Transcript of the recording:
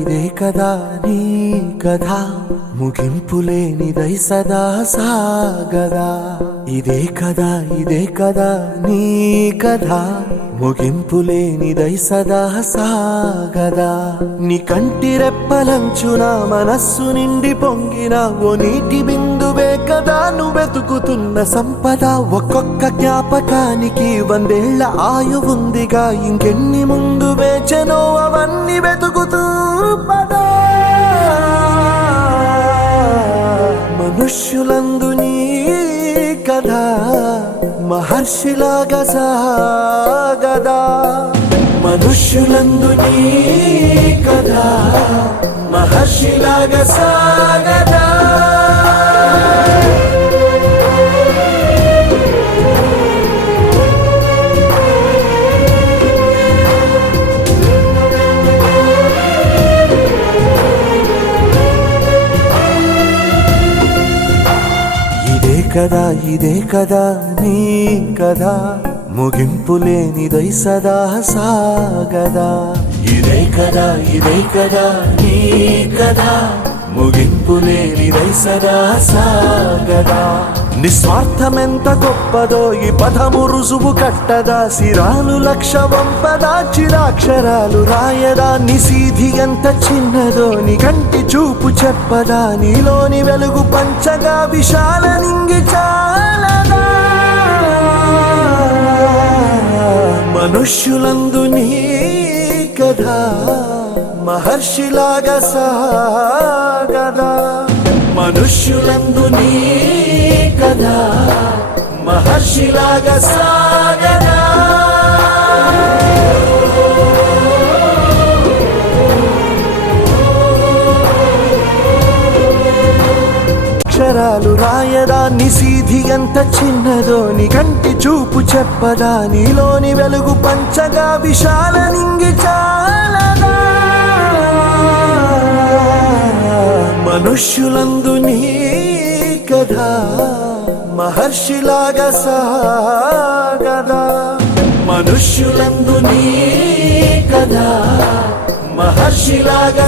ఇదే కదా నీ కథ ముగింపులేనిదై సదా సాగదా ఇదే కదా నీ కథ ముగింపులేనిదై సదా సాగదా నీ కంటి రెప్పలంచున మనస్సు నిండి పొంగిన ఓ నీటి బిందువే కదా నువ్వెతుకుతున్న సంపద ఒక్కొక్క జ్ఞాపకానికి 100 ఏళ్ల ఆయువుందిగా ఇంకెన్ని ముందు వేచనో అవన్నీ వెతుకుతూ పదా మనుష్యులందు నీ కథ మహర్షిలాగా సాగదా మనుష్యులందు నీ కథ మహర్షిలాగా సాగదా ఇదే కదా నీ కథ ముగింపులేనిదై సదా సాగదా ఇదే కదా నీ కథ ముగింపులేనిదై సదా సాగదా నిస్వార్థమెంత గొప్పదో ఈ పదము రుజువు కట్టదా సిరాలు 1,00,000 వంపదా చిరాక్షరాలు రాయదా నిశీధి ఎంత చిన్నదో నీ కంటి చూపు చెప్పదా నీలోని వెలుగు పంచగా విశాల నింగి చాలదా మనుష్యులందు నీ కథ మహర్షిలాగా సాగదా మనుష్యులందు నీ కథ మహర్షిలాగా సాగదా అక్షరాలు రాయదా నిశీధి ఎంత చిన్నదో నీ కంటి చూపు చెప్పదా నీలోని వెలుగు పంచగా విశాల నింగి చాలదా మనుష్యులందు నీ కథ మహర్షిలాగా సాగదా మనుష్యులందు నీ కథ మహర్షిలాగా